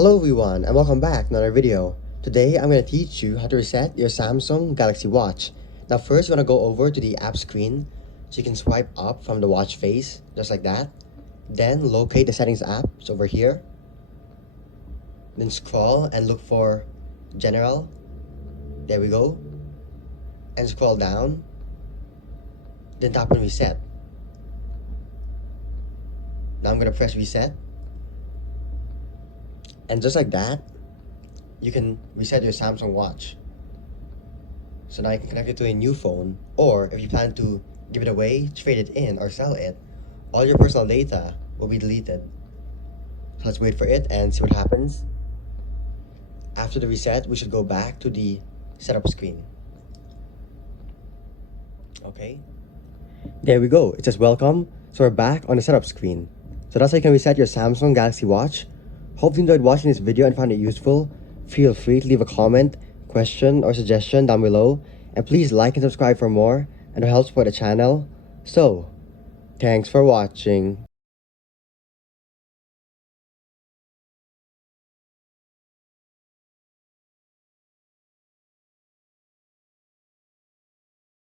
Hello everyone and welcome back to another video. Today I'm going to teach you how to reset your Samsung Galaxy Watch. Now first you want to go over to the app screen so you can swipe up from the watch face just like that. Then locate the settings app, it's over here. Then scroll and look for General. There we go. And scroll down. Then tap on reset. Now I'm going to press reset. And just like that, you can reset your Samsung Watch. So now you can connect it to a new phone, or if you plan to give it away, trade it in, or sell it, all your personal data will be deleted. So let's wait for it and see what happens. After the reset, we should go back to the setup screen. Okay. There we go. It says welcome. So we're back on the setup screen. So that's how you can reset your Samsung Galaxy Watch. Hope you enjoyed watching this video and found it useful. Feel free to leave a comment, question, or suggestion down below. And please like and subscribe for more, and it helps support the channel. So, thanks for watching.